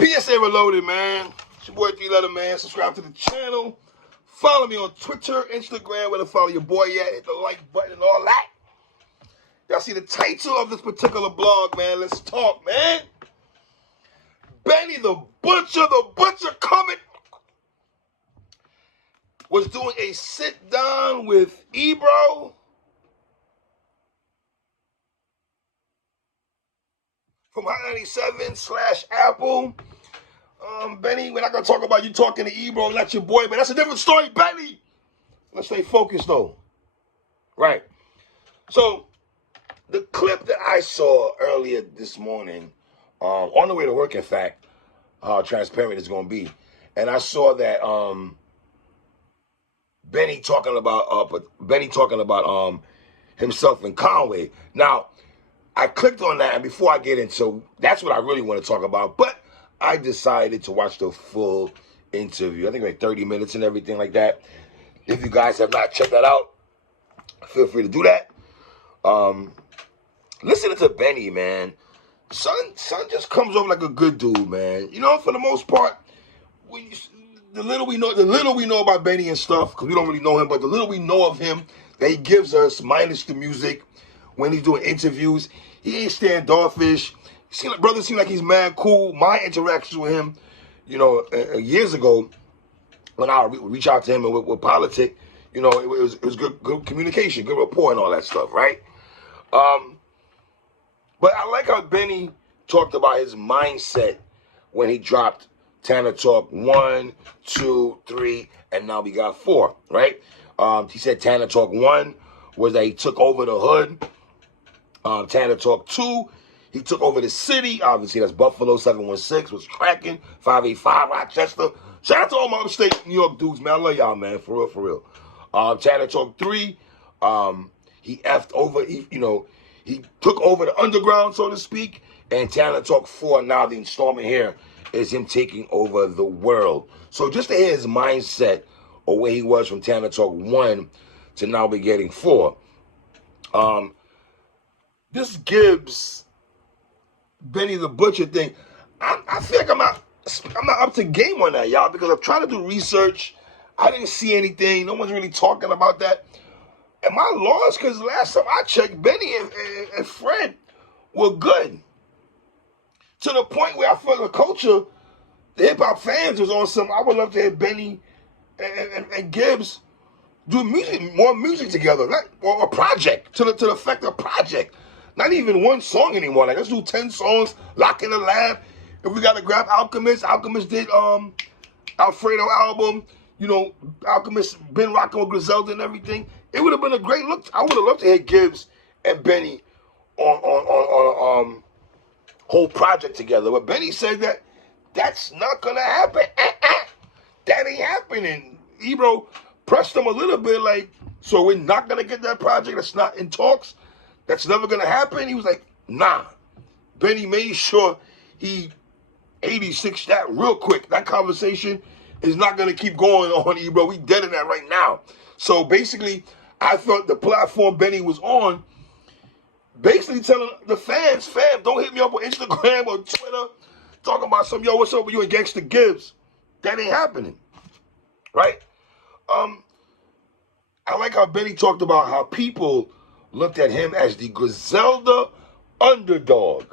PSA Reloaded, man. It's your boy 3-Letter Man. Subscribe to the channel. Follow me on Twitter, Instagram, where to follow your boy at. Hit the like button and all that. Y'all see the title of this particular blog, man. Let's talk, man. Benny the Butcher coming, was doing a sit down with Ebro from Hot 97/Apple. Benny, we're not going to talk about you talking to Ebro, not your boy, but that's a different story, Benny. Let's stay focused, though. Right. So, the clip that I saw earlier this morning, on the way to work, in fact, how transparent it's going to be, and I saw that Benny talking about himself and Conway. Now, I clicked on that, and before I get into, that's what I really want to talk about, but I decided to watch the full interview. I think like 30 minutes and everything like that. If you guys have not checked that out, feel free to do that. Listening to Benny, man, son just comes off like a good dude, man. You know, for the most part, the little we know about Benny and stuff, because we don't really know him, but the little we know of him that he gives us, minus the music, when he's doing interviews, he ain't standoffish. Brother seems like he's mad cool. My interactions with him, you know, years ago, when I would reach out to him with politic, you know, it was good communication, good rapport, and all that stuff, right? But I like how Benny talked about his mindset when he dropped Tana Talk 1, 2, 3, and now we got 4, right? He said Tana Talk 1 was that he took over the hood. Tana Talk 2, he took over the city. Obviously, that's Buffalo 716, was cracking. 585, Rochester. Shout out to all my upstate New York dudes, man. I love y'all, man. For real, for real. Tana Talk 3, he effed over, he took over the underground, so to speak. And Tana Talk 4, now the installment here, is him taking over the world. So just to hear his mindset or where he was from Tana Talk 1 to now be getting 4. This Gibbs, Benny the Butcher thing, I feel like I'm not up to game on that, y'all, because I'm trying to do research. I didn't see anything. No one's really talking about that. Am I lost? Because last time I checked, Benny and Fred were good. To the point where I feel the culture, the hip-hop fans was on some, I would love to hear Benny and Gibbs do more music together, or a project, to the effect of project. Not even one song anymore. Like, let's do 10 songs, lock in the lab. If we got to grab Alchemist did Alfredo album. You know, Alchemist been rocking with Griselda and everything. It would have been a great look. I would have loved to hear Gibbs and Benny on a whole project together. But Benny said that that's not gonna happen. That ain't happening. Ebro pressed him a little bit, like, so we're not gonna get that project. That's not in talks. That's never gonna happen. He was like, nah. Benny made sure he 86 that real quick. That conversation is not gonna keep going on, Ebro. We dead in that right now. So basically, I thought the platform Benny was on, basically telling the fans, fam, don't hit me up on Instagram or Twitter talking about some, yo, what's up with you and Gangsta Gibbs? That ain't happening, right? I like how Benny talked about how people looked at him as the Griselda underdog,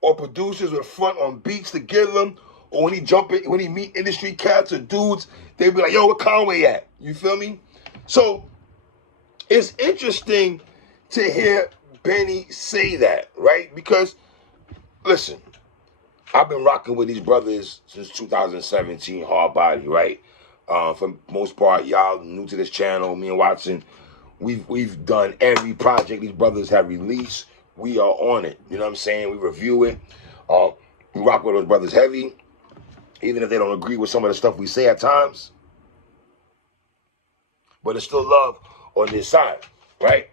or producers would front on beats to give him, or when he meet industry cats or dudes, they'd be like, yo, where Conway at? You feel me? So it's interesting to hear Benny say that, right? Because, listen, I've been rocking with these brothers since 2017, hard body, right? For the most part, y'all new to this channel, me and Watson, we've done every project these brothers have released. We are on it. You know what I'm saying? We review it. We rock with those brothers heavy, even if they don't agree with some of the stuff we say at times. But there's still love on this side, right?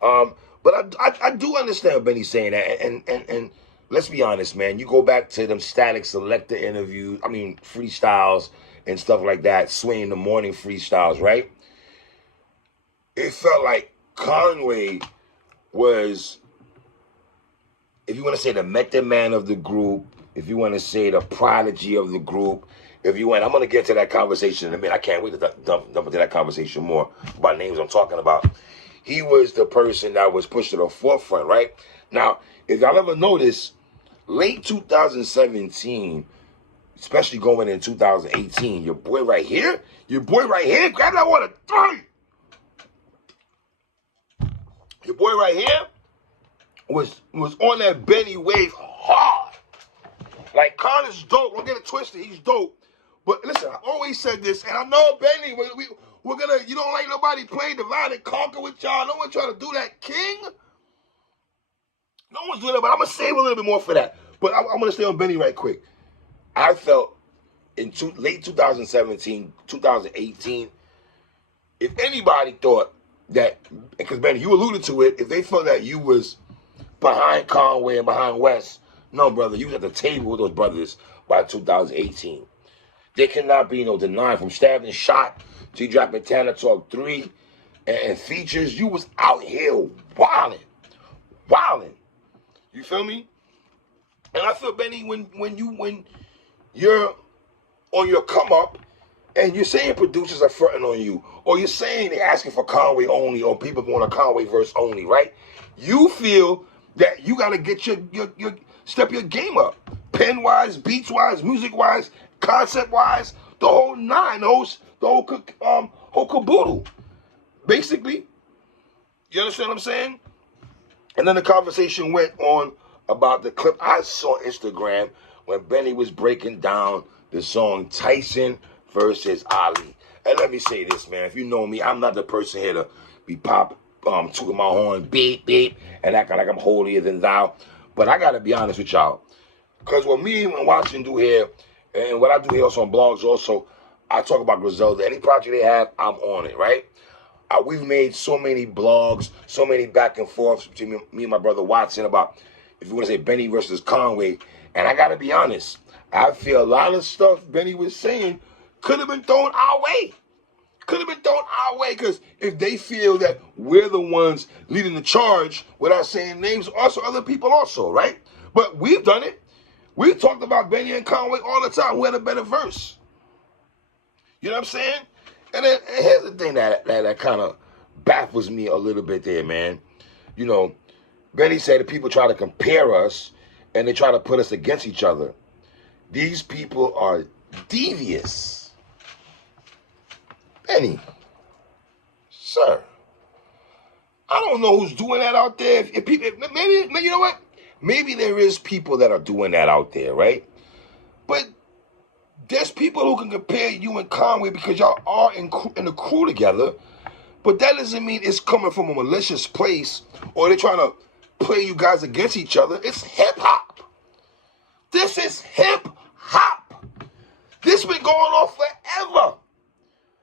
But I do understand Benny saying that, and let's be honest, man. You go back to them Static Selector interviews, freestyles and stuff like that, Sway in the Morning freestyles, right? It felt like Conway was, if you want to say the method man of the group, if you want to say the prodigy of the group, if you want, I'm going to get to that conversation in a minute. I can't wait to dump into that conversation more about names I'm talking about. He was the person that was pushed to the forefront, right? Now, if y'all ever notice, late 2017, especially going in 2018, your boy right here, grab that water, 3. Your boy right here was on that Benny wave hard. Like, Con is dope. Don't get it twisted. He's dope. But listen, I always said this, and I know Benny, we're gonna, you don't like nobody playing Divide and Conquer with y'all. No one trying to do that, King. No one's doing that, but I'm gonna save a little bit more for that. But I'm gonna stay on Benny right quick. I felt in late 2017, 2018, if anybody thought that, because Benny, you alluded to it, if they felt that you was behind Conway and behind West, no, brother, you was at the table with those brothers by 2018. There cannot be no denying, from Stabbed & Shot to you dropping Tana Talk 3 and features. You was out here wilding. You feel me? And I feel, Benny, when you're on your come up and you're saying producers are fronting on you, or you're saying they're asking for Conway only, or people want a Conway verse only, right? You feel that you gotta get your step your game up, pen wise, beats wise, music wise, concept wise, the whole nine, the whole caboodle. Basically, you understand what I'm saying? And then the conversation went on about the clip I saw on Instagram when Benny was breaking down the song Tyson versus Ali. And let me say this, man. If you know me, I'm not the person here to be tooting my horn, beep, beep, and acting like I'm holier than thou. But I got to be honest with y'all. Because what me and Watson do here, and what I do here also on blogs also, I talk about Griselda. Any project they have, I'm on it, right? We've made so many blogs, so many back and forths between me and my brother Watson about, if you want to say Benny versus Conway. And I got to be honest, I feel a lot of stuff Benny was saying could have been thrown our way. Because if they feel that we're the ones leading the charge without saying names, also other people also, right? But we've done it. We've talked about Benny and Conway all the time. Who had a better verse? You know what I'm saying? And then and here's the thing that kind of baffles me a little bit there, man. You know, Benny said that people try to compare us and they try to put us against each other. These people are devious. Benny, sir, I don't know who's doing that out there. If people, maybe, you know what? Maybe there is people that are doing that out there, right? But there's people who can compare you and Conway because y'all are in a crew together. But that doesn't mean it's coming from a malicious place or they're trying to play you guys against each other. It's hip-hop. This is hip-hop. This been going on forever.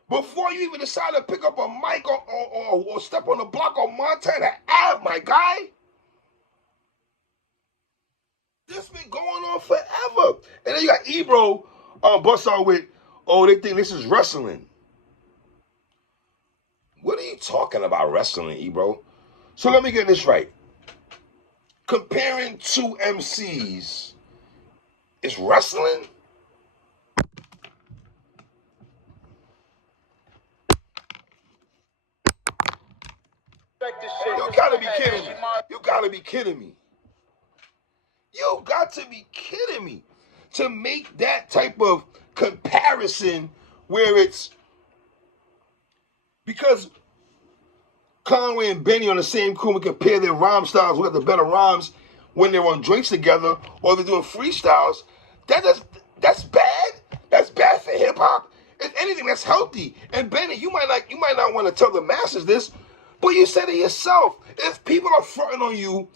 Before you even decide to pick up a mic or step on the block on Montana Ave, my guy. This been going on forever. And then you got Ebro bust out with, they think this is wrestling. What are you talking about, wrestling, Ebro? So let me get this right. Comparing two MCs is wrestling? You gotta be kidding me. You got to be kidding me. To make that type of comparison where it's because Conway and Benny on the same crew, we compare their rhyme styles, we got the better rhymes when they're on drinks together or they're doing freestyles. That's bad. That's bad for hip hop. If anything, that's healthy. And Benny, you might not want to tell the masses this, but you said it yourself. If people are fronting on you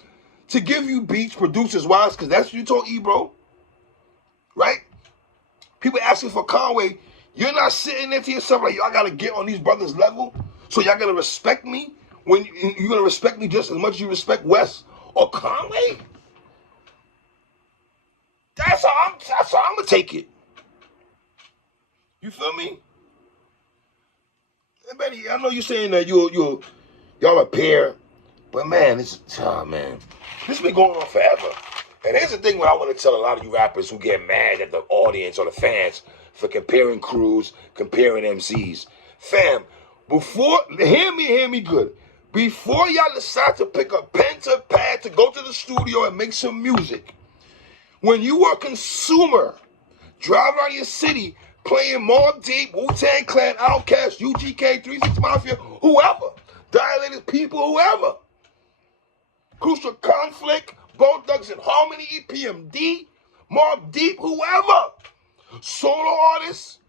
to give you beats, producers wise, because that's what you told Ebro, right? People asking for Conway, you're not sitting there to yourself like, y'all got to get on these brothers' level, so y'all got to respect me when you're going to respect me just as much as you respect West or Conway? That's how I'm going to take it. You feel me? And Benny, I know you're saying that y'all a pair, but man, this has been going on forever. And here's the thing what I want to tell a lot of you rappers who get mad at the audience or the fans for comparing crews, comparing MCs. Fam, hear me good. Before y'all decide to pick a pen to pad to go to the studio and make some music, when you were a consumer, drive around your city, playing Mobb Deep, Wu-Tang Clan, Outkast, UGK, 36 Mafia, whoever, Dilated People, whoever, Crucial Conflict, Bone Thugs and Harmony, EPMD, Mobb Deep, whoever, solo artists,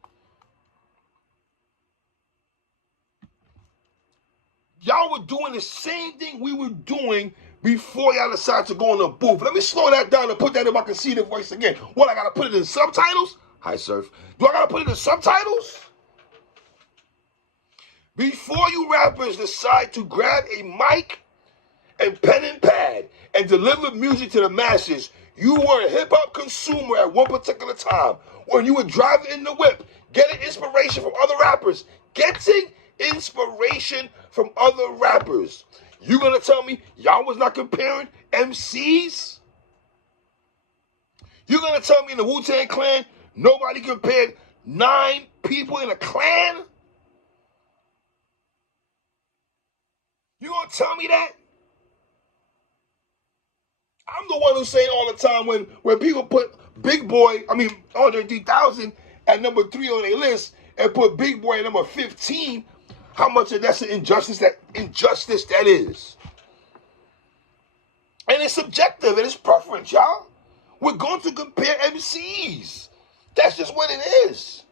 y'all were doing the same thing we were doing before y'all decided to go in the booth. Let me slow that down and put that in my conceited voice again. What, I gotta put it in subtitles? Hi, Surf. Do I gotta put it in subtitles? Before you rappers decide to grab a mic and pen and pad and deliver music to the masses, you were a hip-hop consumer at one particular time when you were driving in the whip, getting inspiration from other rappers. Getting inspiration from other rappers. You gonna tell me y'all was not comparing MCs? You gonna tell me in the Wu-Tang Clan nobody compared 9 people in a clan? You gonna tell me that? I'm the one who's saying all the time when people put Big Boy, Andre 3000 at number 3 on their list and put Big Boy at number 15, how much of that's an injustice that is. And it's subjective and it's preference, y'all. We're going to compare MCs. That's just what it is.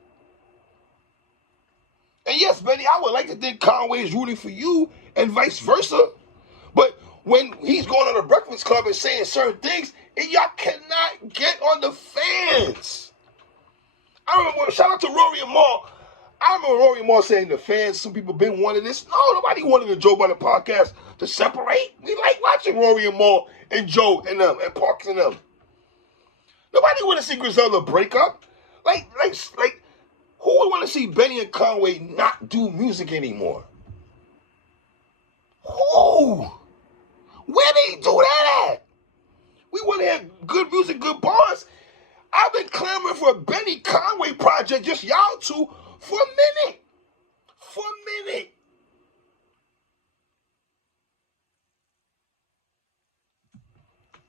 And yes, Benny, I would like to think Conway is rooting for you and vice versa. But when he's going on the Breakfast Club and saying certain things, and y'all cannot get on the fans. I remember, shout out to Rory and Mal. I remember Rory and Mal saying the fans, some people been wanting this. No, nobody wanted the Joe Budden podcast to separate. We like watching Rory and Mal and Joe and them and Parks and them. Nobody want to see Griselda break up. Like, who would want to see Benny and Conway not do music anymore? Who? Where they do that at? We want to have good music, good bars. I've been clamoring for a Benny Conway project, just y'all two, for a minute.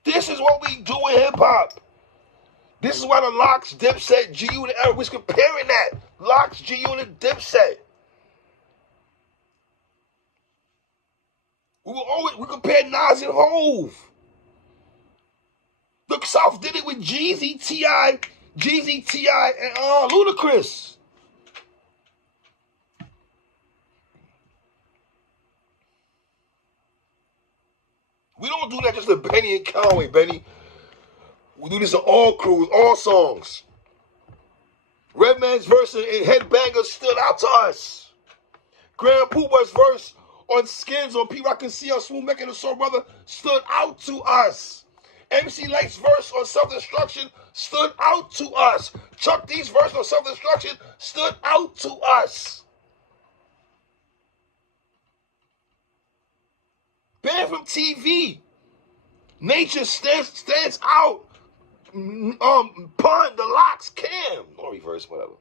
This is what we do in hip-hop. This is why the Locks, Dipset, G-Unit, we're comparing that. Locks, G-Unit, Dipset. We compared Nas and Hove. The South did it with Jeezy, T.I., and Ludacris. We don't do that just to Benny and Conway, Benny. We do this to all crews, all songs. Redman's verse in Headbanger stood out to us. Grand Pooba's verse on Skins, on P-Rock and C on Smooth Mac and the Soul Brother stood out to us. MC Light's verse on Self-Destruction stood out to us. Chuck D's verse on Self-Destruction stood out to us. Banned from TV. Nature stands out. Pun, the Locks, Cam. Or reverse, whatever.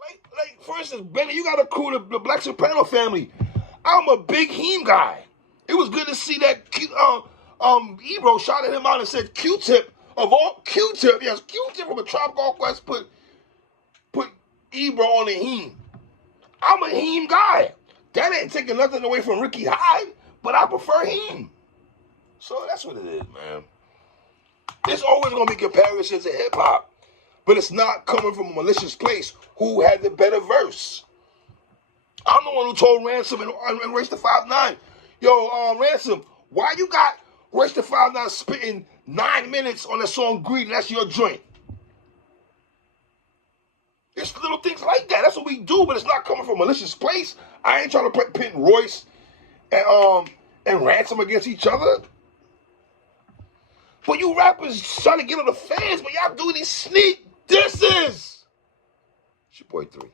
Like, for instance, Benny, you got a crew, the Black Soprano family. I'm a big Heem guy. It was good to see that Ebro shouted him out and said Q-Tip, of all Q-Tip, yes, Q-Tip from a Tribe Called Quest put Ebro on the Heem. I'm a Heem guy. That ain't taking nothing away from Ricky Hyde, but I prefer Heem. So that's what it is, man. There's always going to be comparisons in hip-hop, but it's not coming from a malicious place. Who had the better verse? I'm the one who told Ransom and Race the 5'9", yo, Ransom, why you got Race the 5'9" spitting 9 minutes on the song Greed, and that's your joint? It's little things like that. That's what we do, but it's not coming from a malicious place. I ain't trying to pit Royce and Ransom against each other. But you rappers trying to get on the fans, but y'all doing these sneak disses. It's your boy 3.